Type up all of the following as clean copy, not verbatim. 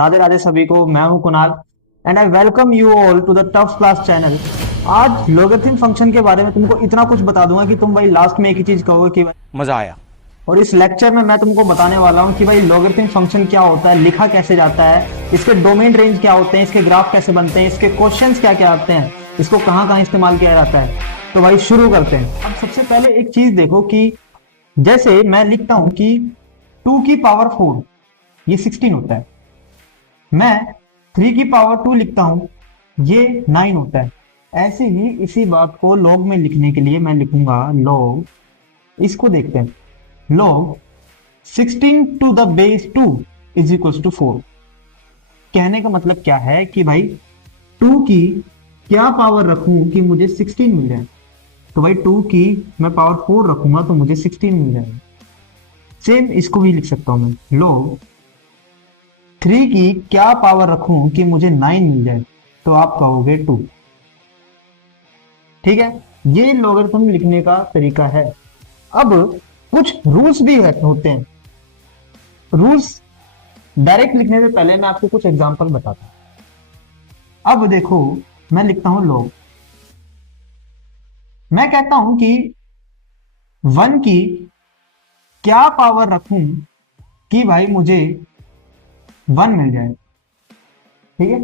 राधे राधे सभी को। मैं हूं Kunal and I welcome you all to the tough class channel. आज लॉगरिथम फंक्शन के बारे में तुमको इतना कुछ बता दूंगा कि तुम भाई लास्ट में एक ही चीज कहोगे कि भाई मजा आया। और इस लेक्चर में मैं तुमको बताने वाला हूं कि भाई लॉगरिथम फंक्शन क्या होता है, लिखा कैसे जाता है, इसके डोमेन रेंज क्या होते हैं, इसके ग्राफ कैसे बनते हैं, इसके क्वेश्चंस क्या क्या आते हैं, इसको कहाँ कहाँ इस्तेमाल किया जाता है। तो भाई शुरू करते हैं। अब सबसे पहले एक चीज देखो कि जैसे मैं लिखता हूं कि 2 की पावर 4 ये 16 होता है। मैं 3 की पावर 2 लिखता हूं, ये 9 होता है। ऐसे ही इसी बात को लॉग में लिखने के लिए मैं लिखूंगा लॉग, इसको देखते हैं, log 16 to the base 2 is equal to 4। कहने का मतलब क्या है कि भाई 2 की क्या पावर रखूं कि मुझे 16 मिल जाए। तो भाई 2 की मैं पावर 4 रखूंगा तो मुझे 16 मिल जाएगा। सेम इसको भी लिख सकता हूं मैं, लॉग 3 की क्या पावर रखूं कि मुझे 9 मिल जाए। तो आप कहोगे 2। ठीक है, ये लॉगरिथम लिखने का तरीका है। अब कुछ रूल्स भी होते हैं। रूल्स डायरेक्ट लिखने से पहले मैं आपको कुछ एग्जांपल बताता हूं। अब देखो, मैं लिखता हूं लॉग, मैं कहता हूं कि 1 की क्या पावर रखूं कि भाई मुझे 1 मिल जाए। ठीक है,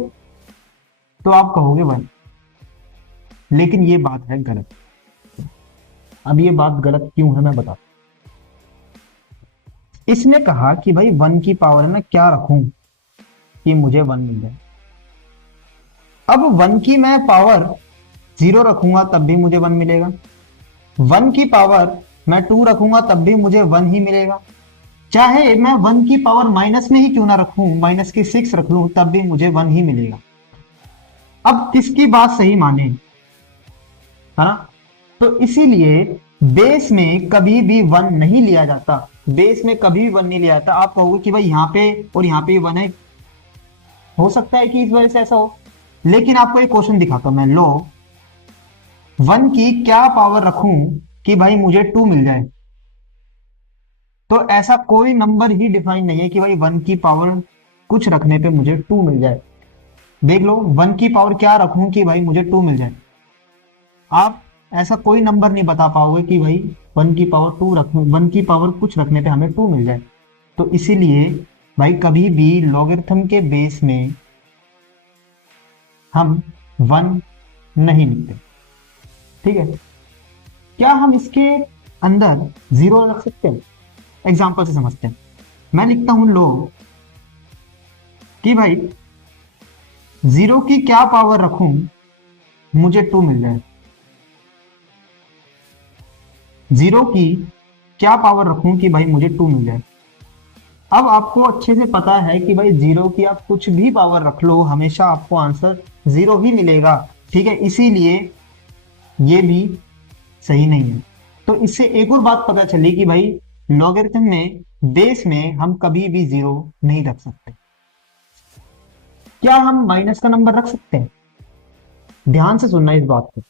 तो आप कहोगे 1, लेकिन ये बात है गलत। अब ये बात गलत क्यों है मैं बताता हूं। इसने कहा कि भाई 1 की पावर में क्या रखूं कि मुझे 1 मिल जाए। अब 1 की मैं पावर 0 रखूंगा तब भी मुझे 1 मिलेगा। 1 की पावर मैं 2 रखूंगा तब भी मुझे 1 ही मिलेगा। चाहे मैं 1 की पावर माइनस में ही क्यों ना रखूं, माइनस की 6 रख लूं, तब भी मुझे 1 ही मिलेगा। अब किसकी बात सही माने, है ना? तो इसीलिए बेस में कभी भी 1 नहीं लिया जाता। बेस में कभी भी 1 नहीं लिया जाता। आप कहोगे कि भाई यहाँ पे और यहाँ पे 1 है, हो सकता है कि इस वजह से ऐसा हो, लेकिन आपको एक क्वेश्चन दिखाता हूं मैं। लो 1 की क्या पावर रखूं कि भाई मुझे 2 मिल जाए। तो ऐसा कोई नंबर ही डिफाइन नहीं है कि भाई 1 की पावर कुछ रखने पे मुझे 2 मिल जाए। देख लो, 1 की पावर क्या रखूं कि भाई मुझे 2 मिल जाए। आप ऐसा कोई नंबर नहीं बता पाओगे कि भाई 1 की पावर 2 रखूं, 1 की पावर कुछ रखने पे हमें 2 मिल जाए। तो इसीलिए भाई कभी भी लॉगरिथम के बेस में हम 1 नहीं लिखते। ठीक है, क्या हम इसके अंदर 0 रख सकते हैं? एग्जाम्पल से समझते हैं। मैं लिखता हूं लो कि भाई 0 की क्या पावर रखूं मुझे 2 मिल जाए। 0 की क्या पावर रखूं कि भाई मुझे 2 मिल जाए। अब आपको अच्छे से पता है कि भाई 0 की आप कुछ भी पावर रख लो, हमेशा आपको आंसर 0 ही मिलेगा। ठीक है, इसीलिए ये भी सही नहीं है। तो इससे एक और बात पता चली कि भाई लॉगरिथम में बेस में हम कभी भी 0 नहीं रख सकते। क्या हम माइनस का नंबर रख सकते हैं? ध्यान से सुनना इस बात को।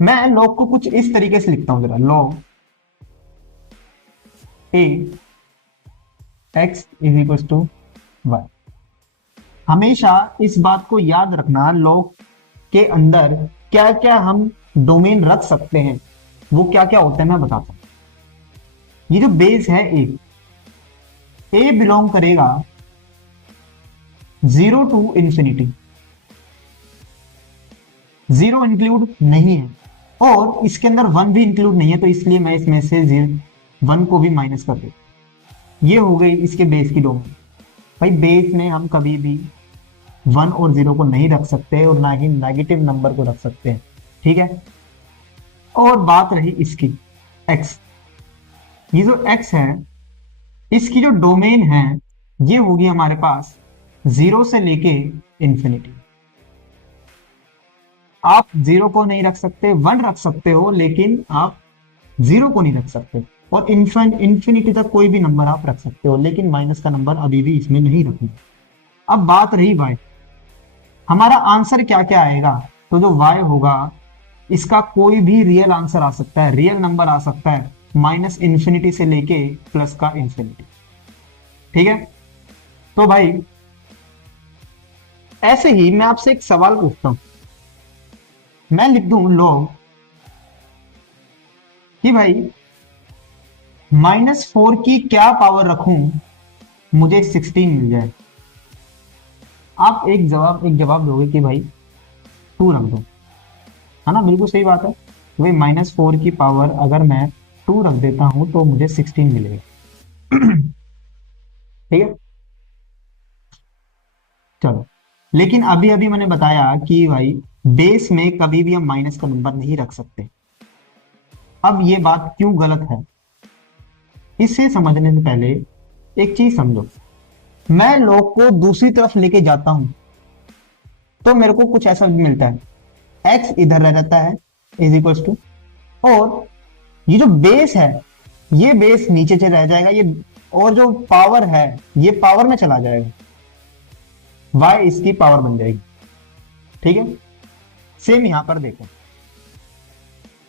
मैं लॉग को कुछ इस तरीके से लिखता हूं, जरा log a x is equal to y. हमेशा इस बात को याद रखना, लॉग के अंदर क्या क्या हम डोमेन रख सकते हैं, वो क्या क्या होता है मैं बताता हूं। ये जो बेस है ए बिलोंग करेगा 0 टू इंफिनिटी। 0 इंक्लूड नहीं है और इसके अंदर 1 भी इंक्लूड नहीं है, तो इसलिए मैं इसमें से 1 को भी माइनस कर देता। ये हो गई इसके बेस की डोमेन। भाई बेस में हम कभी भी 1 और 0 को नहीं रख सकते और ना ही नेगेटिव नंबर को रख सकते हैं। ठीक है, और बात रही इसकी x, ये जो x है इसकी जो डोमेन है ये होगी हमारे पास 0 से लेके इंफिनिटी। आप 0 को नहीं रख सकते, 1 रख सकते हो, लेकिन आप 0 को नहीं रख सकते। और इंफिनिटी तक कोई भी नंबर आप रख सकते हो, लेकिन माइनस का नंबर अभी भी इसमें नहीं रखना। अब बात रही y, हमारा आंसर क्या क्या आएगा। तो जो y होगा इसका कोई भी रियल आंसर आ सकता है, रियल नंबर आ सकता है, माइनस इंफिनिटी से लेके प्लस का इंफिनिटी। ठीक है, तो भाई ऐसे ही मैं आपसे एक सवाल पूछता हूं, मैं लिख दूं log कि भाई -4 की क्या पावर रखूं मुझे 16 मिल जाए। आप एक जवाब दोगे कि भाई 2 रख दो, है ना, बिल्कुल सही बात है। भाई -4 की पावर अगर मैं 2 रख देता हूं तो मुझे 16 मिलेगा। ठीक है, चलो। लेकिन अभी अभी मैंने बताया कि भाई बेस में कभी भी हम माइनस का नंबर नहीं रख सकते। अब ये बात क्यों गलत है, इसे समझने से पहले एक चीज समझो। मैं लॉग को दूसरी तरफ लेके जाता हूं तो मेरे को कुछ ऐसा मिलता है, एक्स इधर रह जाता है इज इक्वल टू, और ये जो बेस है ये बेस नीचे से रह जाएगा, ये और जो पावर है ये पावर में चला जाएगा, वाई इसकी पावर बन जाएगी। ठीक है, सेम यहां पर देखो,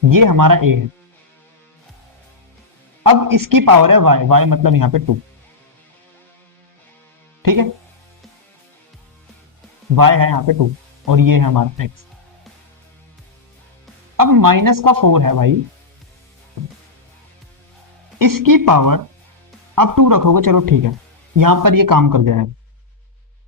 ये हमारा ए है, अब इसकी पावर है वाई, वाई मतलब यहां पे 2। ठीक है, वाई है यहां पे 2 और ये है हमारा एक्स। अब -4 है भाई, इसकी पावर अब 2 रखोगे, चलो ठीक है, यहां पर ये काम कर जाएगा।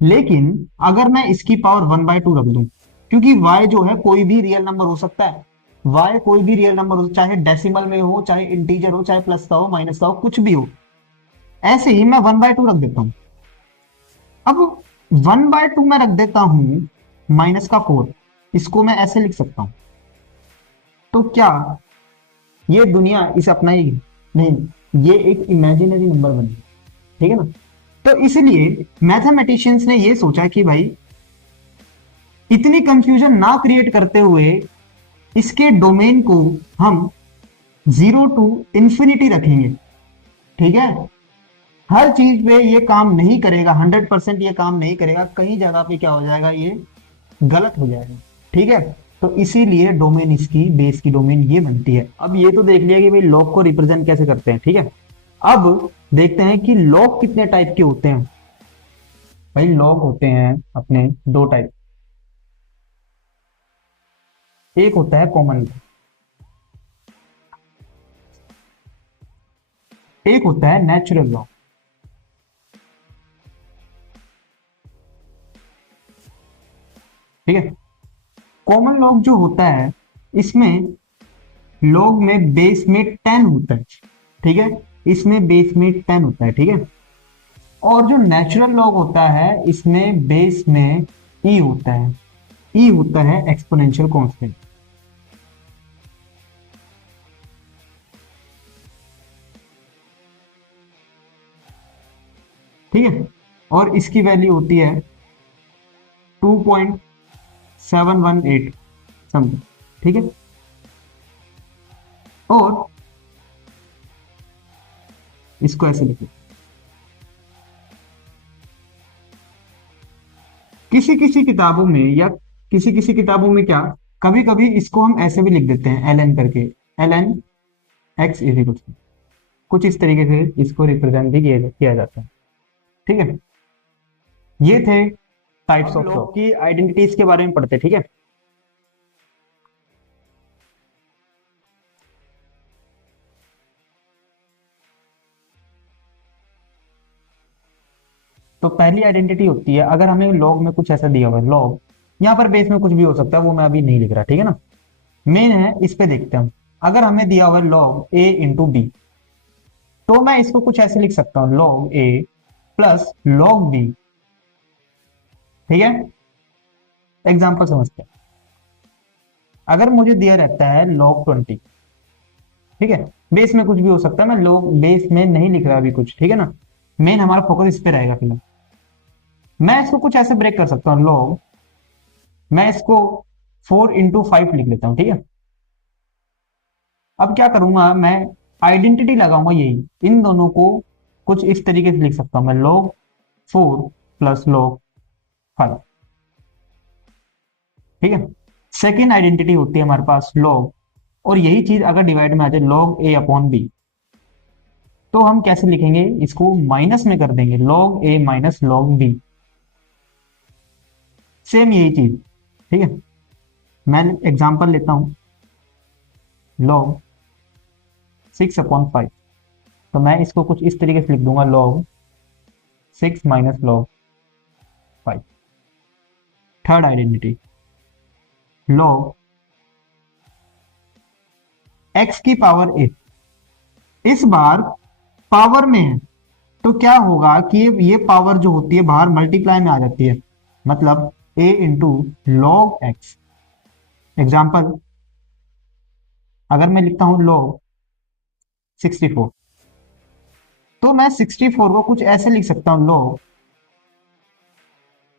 लेकिन अगर मैं इसकी पावर 1/2 रख दूं, क्योंकि y जो है कोई भी रियल नंबर हो सकता है, y कोई भी रियल नंबर हो, चाहे डेसिमल में हो, चाहे इंटीजर हो, चाहे प्लस का हो, माइनस का हो, कुछ भी हो, ऐसे ही मैं 1/2 रख देता हूं। अब 1/2 मैं रख देता हूं -4, इसको मैं ऐसे लिख सकता हूं। तो क्या ये दुनिया इसे अपनाएगी? नहीं, ये एक इमेजिनरी नंबर बनेगी। ठीक है ना, तो इसलिए मैथमेटिशियंस ने ये सोचा कि भाई इतनी कंफ्यूजन ना क्रिएट करते हुए इसके डोमेन को हम 0 टू इंफिनिटी रखेंगे। ठीक है, हर चीज पे ये काम नहीं करेगा, 100% ये काम नहीं करेगा, कहीं जगह पे क्या हो जाएगा, ये गलत हो जाएगा। ठीक है, तो इसीलिए डोमेन इसकी बेस की डोमेन ये बनती है। अब ये तो देख लिया कि भाई लॉग को रिप्रेजेंट कैसे करते हैं। ठीक है, अब देखते हैं कि लॉग कितने टाइप के होते हैं। भाई लॉग होते हैं अपने दो टाइप, एक होता है कॉमन, एक होता है नेचुरल लॉ। ठीक है, कॉमन लॉग जो होता है इसमें लॉग में बेस में 10 होता है। ठीक है, इसमें बेस में 10 होता है। ठीक है, और जो नेचुरल लॉग होता है इसमें बेस में ई होता है, ई होता है एक्सपोनेंशियल कांस्टेंट। ठीक है, और इसकी वैल्यू होती है 2.718 समथिंग। ठीक है, और इसको ऐसे लिखो, किसी किसी किताबों में या किसी किसी किताबों में क्या, कभी कभी इसको हम ऐसे भी लिख देते हैं एल एन करके, L N x is equal, कुछ इस तरीके से इसको रिप्रेजेंट भी किया जाता है। ठीक है, ये थे टाइप्स ऑफ लॉग की आइडेंटिटीज के बारे में पढ़ते। ठीक है, तो पहली आइडेंटिटी होती है, अगर हमें लॉग में कुछ ऐसा दिया हुआ है, लॉग यहाँ पर बेस में कुछ भी हो सकता है, वो मैं अभी नहीं लिख रहा। ठीक है ना, मेन है इस पे देखते हैं हम। अगर हमें दिया हुआ है लॉग ए इंटू बी, तो मैं इसको कुछ ऐसे लिख सकता हूँ, लॉग ए प्लस लॉग बी। ठीक है, एग्जाम्पल समझते हैं। अगर मुझे दिया रहता है लॉग 20, ठीक है, बेस में कुछ भी हो सकता है, मैं लॉग बेस में नहीं लिख रहा अभी कुछ। ठीक है ना, मेन हमारा फोकस इस पे रहेगा फिलहाल। मैं इसको कुछ ऐसे ब्रेक कर सकता हूँ, लॉग, मैं इसको 4 into 5 लिख लेता हूँ। ठीक है, अब क्या करूंगा मैं, आइडेंटिटी लगाऊंगा यही, इन दोनों को कुछ इस तरीके से लिख सकता हूं मैं, log 4 प्लस log 5। ठीक है, सेकेंड आइडेंटिटी होती है हमारे पास log, और यही चीज अगर डिवाइड में आ जाए log a अपॉन बी, तो हम कैसे लिखेंगे, इसको माइनस में कर देंगे, log a minus log b, same यही चीज। ठीक है, मैं एग्जांपल लेता हूं, log 6/5, तो मैं इसको कुछ इस तरीके से लिख दूंगा, log 6 minus log 5। Third identity, log x की पावर a, इस बार पावर में है, तो क्या होगा कि ये पावर जो होती है बाहर मल्टीप्लाई में आ जाती है, मतलब a into log x. Example, अगर मैं लिखता हूं log 64, तो मैं 64 को कुछ ऐसे लिख सकता हूं, log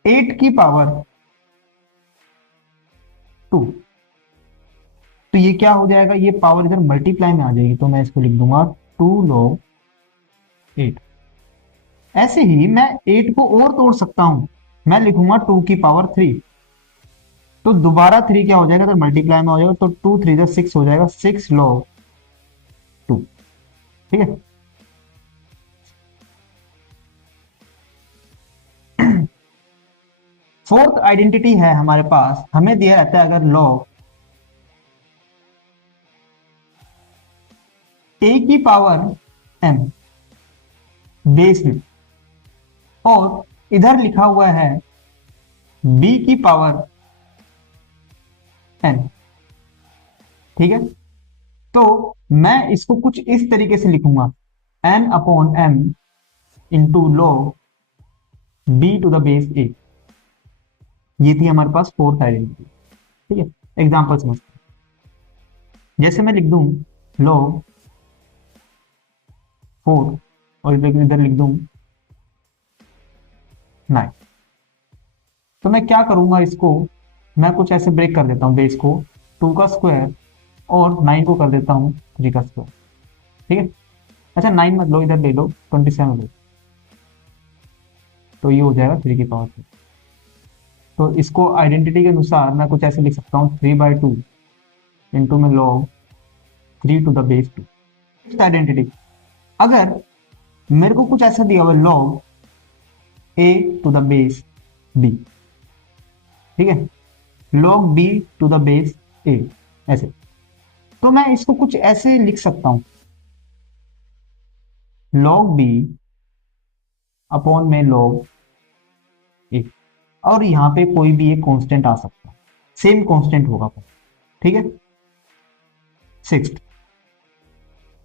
8 की पावर 2। तो ये क्या हो जाएगा, ये पावर इधर मल्टीप्लाई में आ जाएगी, तो मैं इसको लिख दूंगा 2 log 8। ऐसे ही मैं 8 को और तोड़ सकता हूं, मैं लिखूंगा 2 की पावर 3, तो दोबारा 3 क्या हो जाएगा, तो मल्टीप्लाई में हो जाएगा, तो 2 3 6 हो जाएगा, 6 log 2। ठीक है, फोर्थ आइडेंटिटी है हमारे पास, हमें दिया रहता है अगर log a की पावर m बेस में, और इधर लिखा हुआ है b की पावर n। ठीक है, तो मैं इसको कुछ इस तरीके से लिखूंगा, n upon m into log b to the base a। ये थी हमारे पास फोर्थ आइडेंटिटी। ठीक है, एग्जाम्पल समझते हैं, जैसे मैं लिख दूं log 4 और इधर लिख दूं 9, तो मैं क्या करूंगा, इसको मैं कुछ ऐसे ब्रेक कर देता हूं, बेस को 2 का स्क्वायर और 9 को कर देता हूं 3 का स्क्वायर। ठीक है, अच्छा 9 मत लो, इधर ले लो 27 लो, तो ये हो जाएगा 3 की पावर 2। तो इसको आइडेंटिटी के अनुसार मैं कुछ ऐसे लिख सकता हूँ, 3/2 इंटू में log 3 to the base 2। Identity, अगर मेरे को कुछ ऐसा दिया हुआ log a to the base b, ठीक है, log b to the base a, ऐसे, तो मैं इसको कुछ ऐसे लिख सकता हूं, log b अपॉन में log a, और यहां पे कोई भी एक कांस्टेंट आ सकता है, सेम कांस्टेंट होगा। ठीक है, सिक्स्थ,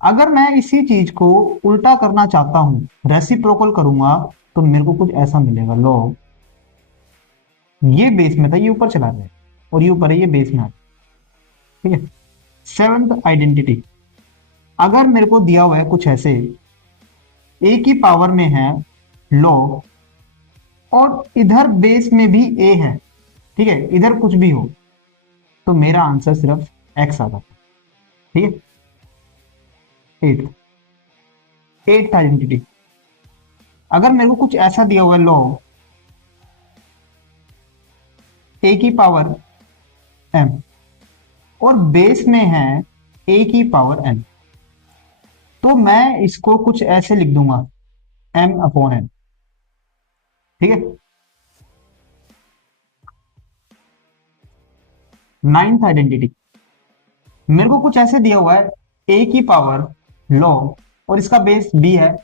अगर मैं इसी चीज को उल्टा करना चाहता हूं, रेसिप्रोकल करूंगा, तो मेरे को कुछ ऐसा मिलेगा, log ये बेस में था, ये ऊपर चला जाए, और ये ऊपर है, ये बेस में आ जाए। ठीक है, सेवंथ आइडेंटिटी, अगर मेरे को दिया हुआ है कुछ ऐसे, a की पावर में है log, और इधर बेस में भी a है, ठीक है, इधर कुछ भी हो, तो मेरा आंसर सिर्फ x आ जाता है। ठीक है, एट्थ आइडेंटिटी, अगर मेरे को कुछ ऐसा दिया हुआ है log a की पावर m, और बेस में है a की पावर n, तो मैं इसको कुछ ऐसे लिख दूंगा, m अपॉन n। ठीक है, नाइन्थ आइडेंटिटी, मेरे को कुछ ऐसे दिया हुआ है a की पावर log, और इसका बेस b है,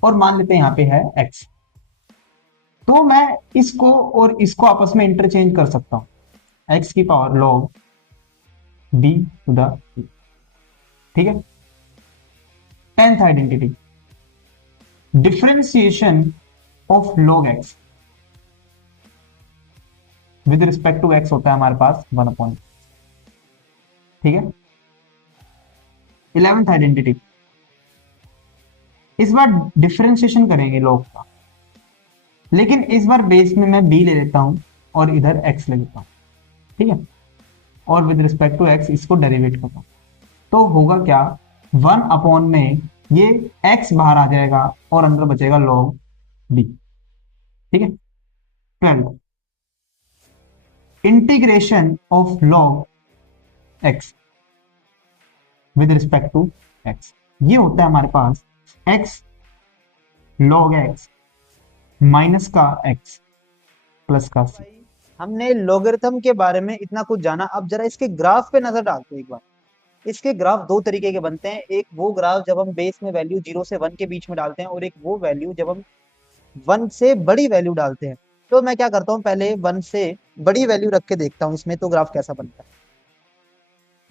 और मान लेते हैं यहां पे है x, तो मैं इसको और इसको आपस में इंटरचेंज कर सकता हूं, x की power log b to the. ठीक है, tenth identity, differentiation of log x with respect to x होता है हमारे पास 1/। ठीक है, 11th आइडेंटिटी, इस बार डिफरेंशिएशन करेंगे log का, लेकिन इस बार बेस में मैं b ले लेता हूं और इधर x ले लेता हूं। ठीक है, और विद रिस्पेक्ट टू x इसको डेरिवेट करता हूं, तो होगा क्या, 1/, में ये x बाहर आ जाएगा और अंदर बचेगा log b। ठीक है, 12th, integration of log x with respect to x, ये होता है हमारे पास एक्स लॉग एक्स माइनस का एक्स प्लस का सी। हमने लॉगरिथम के बारे में इतना कुछ जाना, अब जरा इसके ग्राफ पे नजर डालते हैं एक बार। इसके ग्राफ दो तरीके के बनते हैं, एक वो ग्राफ जब हम बेस में वैल्यू 0 से 1 के बीच में डालते हैं, और एक वो वैल्यू जब हम 1 से बड़ी वैल्यू डालते हैं। तो मैं क्या करता हूँ, पहले 1 से बड़ी वैल्यू रख के देखता हूँ इसमें, तो ग्राफ कैसा बनता है।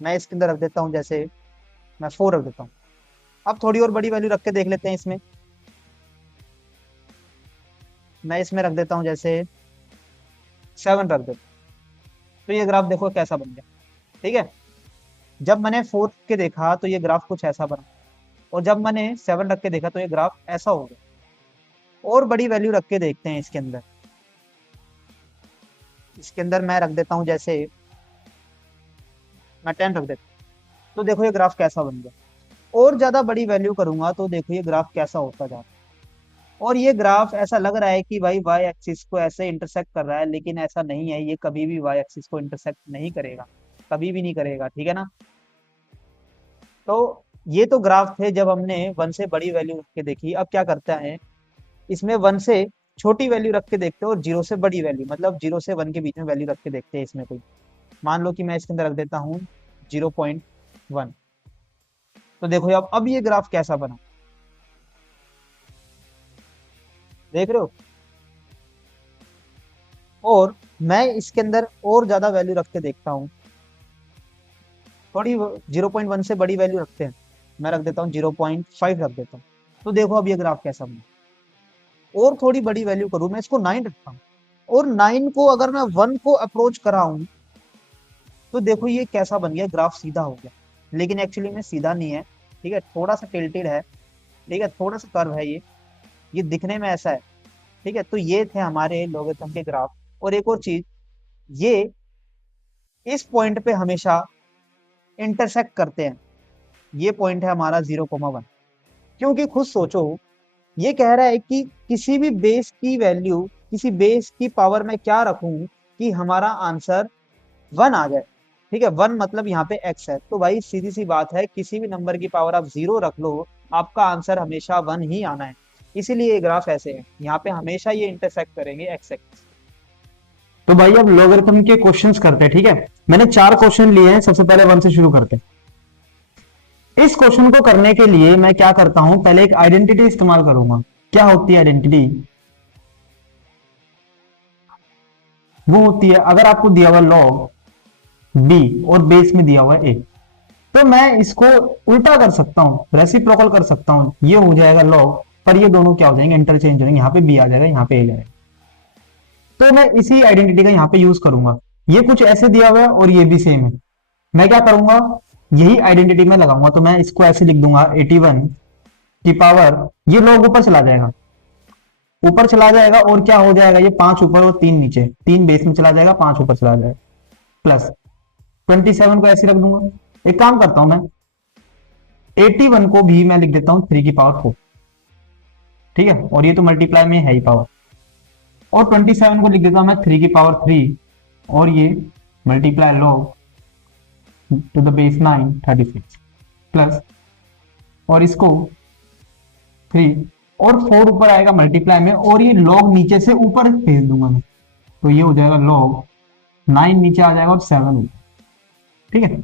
मैं इसके अंदर रख देता हूँ, जैसे मैं 4 रख देता हूँ। अब थोड़ी और बड़ी वैल्यू रख के देख लेते हैं इसमें। मैं इसमें रख देता हूँ जैसे 7 रख देता हूँ। तो ये ग्राफ देखो कैसा बन गया। ठीक है, जब मैंने 4 के देखा तो ये ग्राफ कुछ ऐसा बना, और जब मैंने 7 रख के देखा तो ये ग्राफ ऐसा हो गया। और बड़ी वैल्यू रख के देखते हैं इसके अंदर। इसके अंदर मैं रख देता हूँ, जैसे मैं 10 रख देता हूँ। तो देखो ये ग्राफ कैसा बन गया। और ज्यादा बड़ी वैल्यू करूंगा तो देखो ये ग्राफ कैसा होता जा रहा है। और ये ग्राफ ऐसा लग रहा है कि भाई वाई एक्सिस को ऐसे इंटरसेक्ट कर रहा है, लेकिन ऐसा नहीं है, ये कभी भी वाई एक्सिस को इंटरसेक्ट नहीं करेगा, कभी भी नहीं करेगा। ठीक है ना। तो ये तो ग्राफ थे जब हमने 1 से बड़ी वैल्यू रख के देखी। अब क्या करता है, इसमें 1 से छोटी वैल्यू रख के देखते हैं, और 0 से बड़ी वैल्यू, मतलब 0 से 1 के बीच में वैल्यू रख के देखते हैं इसमें कोई। मान लो कि मैं इसके अंदर रख देता हूँ 0.1। तो देखो अब ये ग्राफ कैसा बना, देख रहे हो। और मैं इसके अंदर और ज्यादा वैल्यू रख के देखता हूँ, थोड़ी 0.1 से बड़ी वैल्यू रखते हैं। मैं रख देता हूँ 0.5 रख देता हूँ। तो देखो अब ये ग्राफ कैसा बना। और थोड़ी बड़ी वैल्यू करूँ, मैं इसको 9 रखता हूँ, और 9 को अगर मैं 1 को अप्रोच कराऊं, तो देखो ये कैसा बन गया, ग्राफ सीधा हो गया। लेकिन एक्चुअली में सीधा नहीं है, ठीक है, थोड़ा सा टिल्टेड है। ठीक है, थोड़ा सा कर्व है ये दिखने में ऐसा है। ठीक है, तो ये थे हमारे लोगरिथम के ग्राफ। और एक और चीज, ये इस पॉइंट पे हमेशा इंटरसेक्ट करते हैं। ये पॉइंट है हमारा 0,1। क्योंकि खुद सोचो, ये कह रहा है कि किसी भी बेस की वैल्यू, किसी बेस की पावर में क्या रखूं कि हमारा आंसर 1 आ जाए। ठीक है, 1 मतलब यहाँ पे x है। तो भाई सीधी सी बात है, किसी भी नंबर की पावर आप 0 रख लो, आपका आंसर हमेशा 1 ही आना है। इसीलिए ये ग्राफ ऐसे है, यहाँ पे हमेशा ये इंटरसेक्ट करेंगे एक्स एक्सिस। तो भाई अब लॉगरिथम के क्वेश्चंस करते हैं। ठीक है, मैंने 4 क्वेश्चन लिए हैं, सबसे पहले 1 से शुरू करते हैं। इस क्वेश्चन को करने के लिए मैं क्या करता हूं, पहले एक आइडेंटिटी इस्तेमाल करूंगा। क्या होती है आइडेंटिटी? वो होती है, अगर आपको दिया हुआ लॉग बी और बेस में दिया हुआ ए, तो मैं इसको उल्टा कर सकता हूं, रेसिप्रोकल कर सकता हूं। ये हो जाएगा लॉग, पर ये दोनों क्या हो जाएंगे, इंटरचेंज हो जाएंगे। यहाँ पे बी आ जाएगा, यहाँ पे ए जाएगा। तो मैं इसी आइडेंटिटी का यहाँ पे यूज करूंगा। ये कुछ ऐसे दिया हुआ है और ये भी सेम है। मैं क्या करूंगा, यही आइडेंटिटी में लगाऊंगा। तो मैं इसको ऐसे लिख दूंगा 81 की पावर, ये लॉग ऊपर चला जाएगा, ऊपर चला जाएगा, और क्या हो जाएगा, ये 5 ऊपर और 3 नीचे, 3 बेस में चला जाएगा, 5 ऊपर चला जाएगा, प्लस 27 को ऐसे रख दूंगा। एक काम करता हूं मैं, 81 को भी मैं लिख देता हूं 3 की पावर 4। ठीक है, और ये तो मल्टीप्लाई में है ही पावर। और 27 को लिख देता हूं मैं 3 की पावर 3, और ये multiply log to the base 9 36 plus, और इसको 3 और 4 ऊपर आएगा मल्टीप्लाई में, और ये लॉग नीचे से ऊपर भेज दूंगा मैं। तो ये हो जाएगा लॉग 9 नीचे आ जाएगा और 7 ऊपर। ठीक है,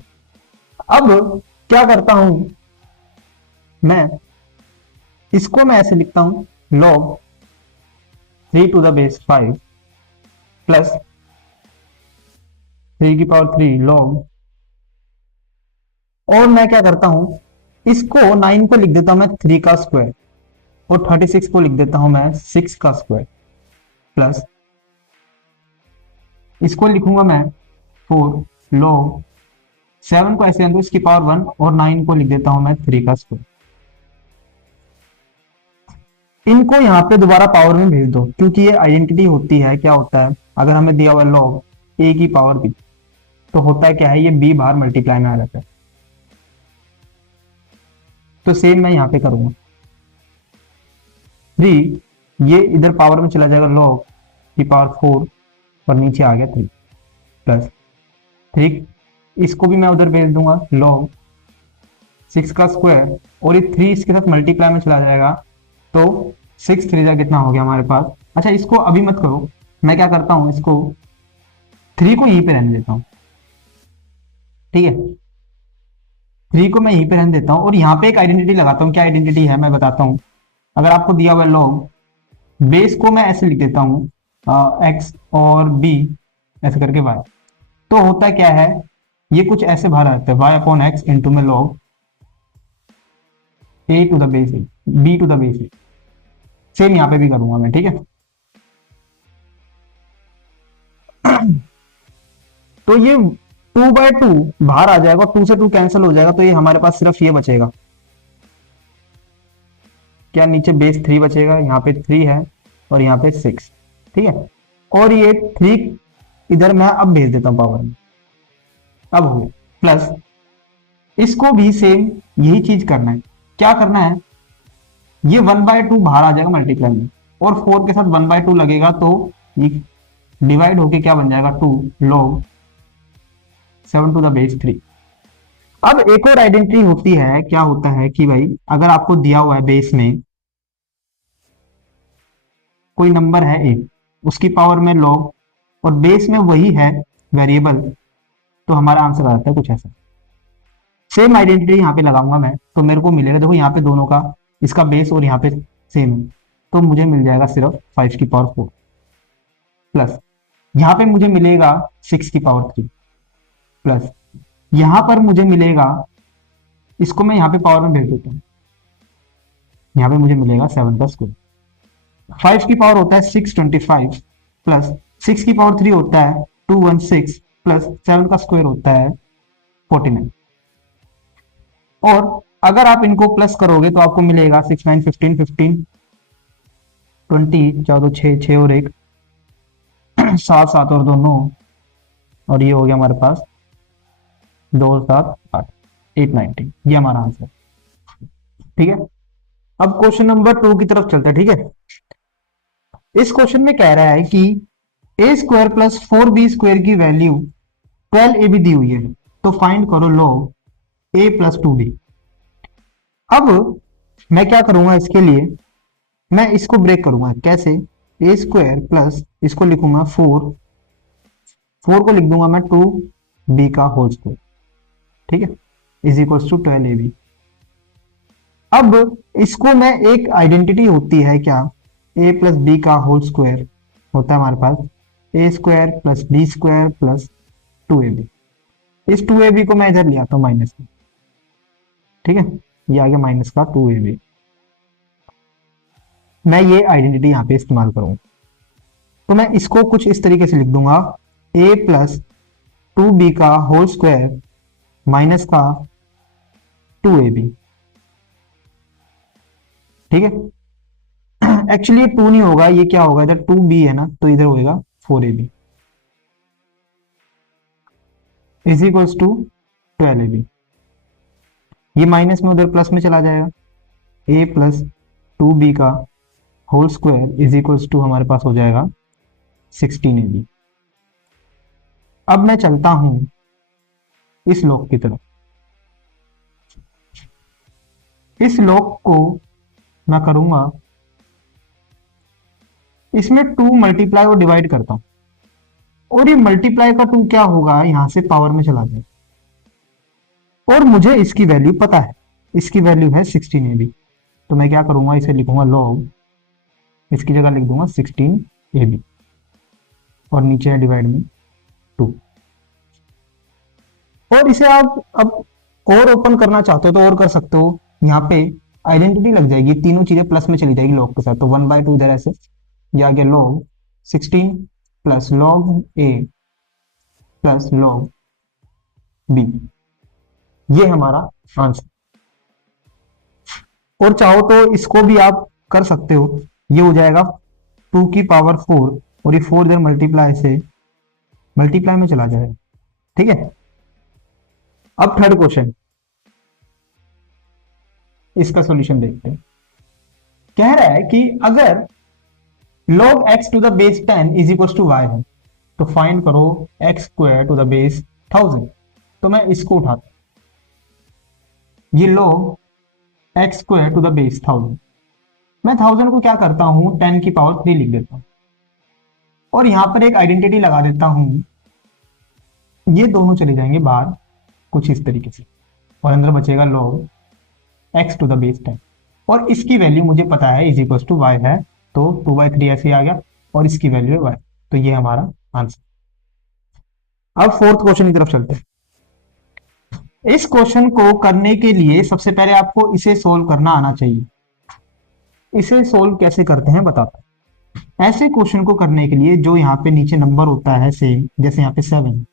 अब क्या करता हूं मैं, इसको मैं ऐसे लिखता हूं, log 3 to the base 5 plus 3 की पावर 3 लॉग, और मैं क्या करता हूं, इसको 9 को लिख देता हूं मैं 3 का स्क्वायर, और 36 को लिख देता हूं मैं 6 का स्क्वायर, प्लस इसको लिखूंगा मैं 4 लॉग 7 को ऐसे तो इसकी पावर 1, और 9 को लिख देता हूं मैं 3 का स्क्वायर। इनको यहाँ पे दोबारा पावर में भेज दो, क्योंकि ये आइडेंटिटी होती है, क्या होता है, अगर हमें दिया हुआ लॉग ए की पावर बी, तो होता है क्या है, ये बी बाहर मल्टीप्लाई में आ जाता है। तो सेम मैं यहाँ पे करूंगा 3, ये इधर पावर में चला जाएगा, लॉग की पावर 4, और नीचे आ गया 3 प्लस 3, इसको भी मैं उधर भेज दूंगा, लॉग 6 का स्क्वायर और ये 3 इसके साथ मल्टीप्लाई में चला जाएगा, तो 6 3 कितना हो गया हमारे पास। अच्छा इसको अभी मत करो, मैं क्या करता हूँ, इसको 3 को यहीं पे रहने देता हूँ, ठीक है। 3 को मैं यहीं पे रहने देता हूँ और यहाँ पे एक आइडेंटिटी लगाता हूँ। क्या आइडेंटिटी है मैं बताता हूँ। अगर आपको दिया हुआ लॉग बेस को मैं ऐसे लिख देता हूँ एक्स और बी ऐसे करके वाई, तो होता क्या है, ये कुछ ऐसे बाहर आता है, वाई अपॉन एक्स इंटू में log a to the base a b to the base a. Same यहाँ पे भी करूंगा मैं, ठीक है। तो ये 2/2 बाहर आ जाएगा, 2 से 2 कैंसिल हो जाएगा, तो ये हमारे पास सिर्फ ये बचेगा, क्या नीचे बेस 3 बचेगा, यहाँ पे 3 है और यहाँ पे 6, ठीक है। और ये 3 इधर मैं अब भेज देता हूँ पावर में, अब हो गया प्लस। इसको भी सेम यही चीज करना है। क्या करना है, ये 1/2 बाहर आ जाएगा मल्टीप्लाई में, और 4 के साथ 1/2 लगेगा, तो ये डिवाइड होके क्या बन जाएगा, 2 log 7 टू द बेस 3। अब एक और आइडेंटिटी होती है, क्या होता है कि भाई अगर आपको दिया हुआ है बेस में कोई नंबर है ए, उसकी पावर में log और बेस में वही है वेरिएबल, तो हमारा आंसर आ जाता है कुछ ऐसा। सेम आइडेंटिटी यहाँ पे लगाऊंगा मैं, तो मेरे को मिलेगा, देखो यहाँ पे दोनों का, इसका बेस और यहाँ पे सेम है, तो मुझे मिल जाएगा सिर्फ 5 की पावर 4 प्लस यहाँ पे मुझे मिलेगा 6 की पावर 3 प्लस यहाँ पर मुझे मिलेगा, इसको मैं यहाँ पे पावर में भेज देता हूँ, यहाँ पे मुझे मिलेगा 7 का स्क्वायर। 5 की पावर होता है 625 प्लस 6 की पावर 3 होता है 216 प्लस 7 का स्क्वायर होता है 49। और अगर आप इनको प्लस करोगे तो आपको मिलेगा 6 9 15 15 20 14 6 6 और 1 7 7 और 2 9, और ये हो गया हमारे पास 2 7 8 890, ये हमारा आंसर, ठीक है। अब क्वेश्चन नंबर 2 की तरफ चलते हैं, ठीक है। इस क्वेश्चन में कह रहा है कि ए स्क्वायर प्लस 4b स्क्वायर की वैल्यू 12ab दी हुई है, तो फाइंड करो log a प्लस 2b। अब मैं क्या करूंगा, इसके लिए मैं इसको ब्रेक करूंगा, कैसे, ए स्क्वायर प्लस इसको लिखूंगा 4 को लिख दूंगा मैं 2b का होल स्क्वायर, ठीक है, इज इक्वल टू 12ab। अब इसको मैं, एक आइडेंटिटी होती है क्या, a प्लस बी का होल स्क्वायर होता है हमारे पास A square plus B square plus 2ab। इस 2ab को मैं इधर ले आता हूं माइनस में, ठीक है, ये आ गया माइनस का 2ab। मैं ये आइडेंटिटी यहाँ पे इस्तेमाल करूंगा, तो मैं इसको कुछ इस तरीके से लिख दूंगा, a प्लस 2b का होल स्क्वायर माइनस का 2ab, ठीक है। एक्चुअली 2 नहीं होगा, ये क्या होगा, इधर 2b है ना, तो इधर होगा 4ab is equals to 12ab। ये माइनस में उधर प्लस में चला जाएगा, a प्लस 2b का whole square is equals to हमारे पास हो जाएगा 16ab। अब मैं चलता हूं इस लॉग की तरफ, इस लॉग को मैं करूंगा, इसमें 2 मल्टीप्लाई और डिवाइड करता हूं, और ये मल्टीप्लाई का 2 क्या होगा, यहां से पावर में चला जाए, और मुझे इसकी वैल्यू पता है, इसकी वैल्यू है 16ab, तो मैं क्या करूंगा, इसे लिखूंगा log, इसकी जगह लिख दूंगा 16ab और नीचे है डिवाइड में 2। और इसे आप अब और ओपन करना चाहते हो तो और कर सकते हो, यहाँ पे आइडेंटिटी लग जाएगी, तीनों चीजें प्लस में चली जाएगी लॉग के साथ, तो 1/2 इधर ऐसे, ये आ गया log 16 plus log a plus log b, ये हमारा आंसर। और चाहो तो इसको भी आप कर सकते हो, ये हो जाएगा 2 की पावर 4 और ये 4 इधर मल्टीप्लाई से मल्टीप्लाई में चला जाएगा, ठीक है। अब थर्ड क्वेश्चन, इसका सॉल्यूशन देखते हैं। कह रहा है कि अगर log x to the base 10 is equal to y है, तो फाइंड करो x square to the base 1000। तो मैं इसको उठाता ये log x square to the base 1000। मैं 1000 को क्या करता हूं 10 की पावर 3 लिख देता हूं और यहां पर एक आइडेंटिटी लगा देता हूं। ये दोनों चले जाएंगे बाहर कुछ इस तरीके से और अंदर बचेगा log x to the base 10 और इसकी वैल्यू मुझे पता है इज इक्वल टू y है, तो 2/3 ऐसे आ गया और इसकी वैल्यू है y। तो ये हमारा आंसर। अब फोर्थ क्वेश्चन की तरफ चलते हैं। इस क्वेश्चन को करने के लिए सबसे पहले आपको इसे सोल्व करना आना चाहिए। इसे सोल्व कैसे करते हैं बताता हूं। ऐसे क्वेश्चन को करने के लिए जो यहाँ पे नीचे नंबर होता है सेम, जैसे यहाँ पे 7,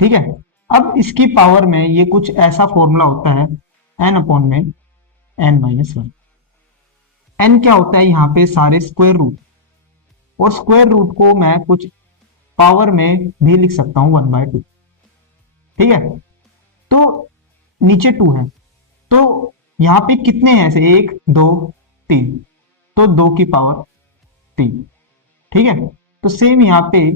ठीक है। अब इसकी पावर में ये कुछ ऐसा फॉर्मूला होता है n अपॉन में n-1। n क्या होता है यहाँ पे सारे स्क्वायर रूट, और स्क्वायर रूट को मैं कुछ पावर में भी लिख सकता हूं 1/2, ठीक है। तो नीचे 2 है, तो यहाँ पे कितने हैं ऐसे 1 2 3, तो 2 की पावर 3, ठीक है। तो सेम यहाँ पे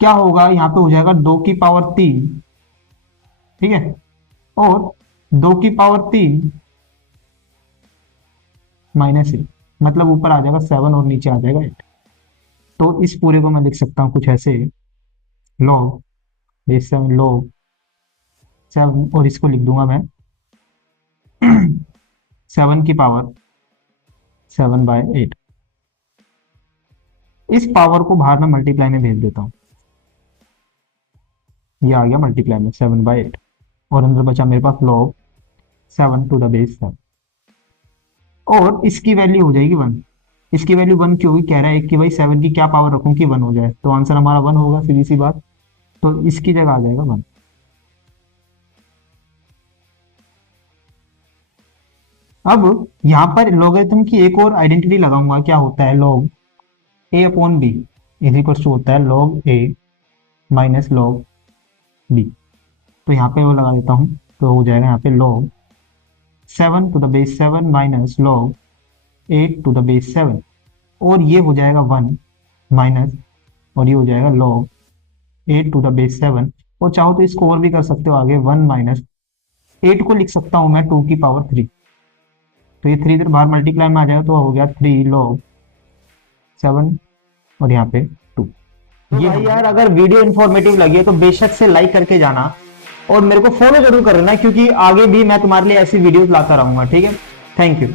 क्या होगा, यहाँ पे हो जाएगा 2 की पावर 3, ठीक है, और 2 की पावर 3 -1, मतलब ऊपर आ जाएगा 7 और नीचे आ जाएगा 8। तो इस पूरे को मैं लिख सकता हूँ कुछ ऐसे log 7 log 7, और इसको लिख दूंगा मैं 7 की पावर 7/8। इस पावर को बाहर में मल्टीप्लाई में भेज देता हूं, ये आ गया मल्टीप्लाई में 7/8 और अंदर बचा मेरे पास log 7 टू द बेस 7 और इसकी वैल्यू हो जाएगी 1। इसकी वैल्यू 1 क्यों कह रहा है कि भाई 7 की क्या पावर रखूं कि 1 हो जाए, तो आंसर हमारा 1 होगा, सीधी सी बात। तो इसकी जगह आ जाएगा 1। अब यहां पर लॉगरिथम की एक और आइडेंटिटी लगाऊंगा, क्या होता है log a upon b is equal to होता है log a minus log b। तो यहाँ पे वो लगा देता हूं, तो हो जाएगा यहाँ पे log 7 to the base 7 minus log 8 to the base 7 और ये हो जाएगा 1 माइनस, और ये हो जाएगा log 8 टू द बेस 7, और चाहो तो इसको और भी कर सकते हो आगे 1 माइनस 8 को लिख सकता हूं मैं 2 की पावर 3, तो ये 3 इधर बाहर मल्टीप्लाई में आ जाएगा, तो हो गया 3 log 7 और यहाँ पे 2। ये भाई यार अगर वीडियो इन्फॉर्मेटिव लगी है तो बेशक से लाइक करके जाना और मेरे को फॉलो जरूर करना, क्योंकि आगे भी मैं तुम्हारे लिए ऐसी वीडियोस लाता रहूंगा, ठीक है। Thank you.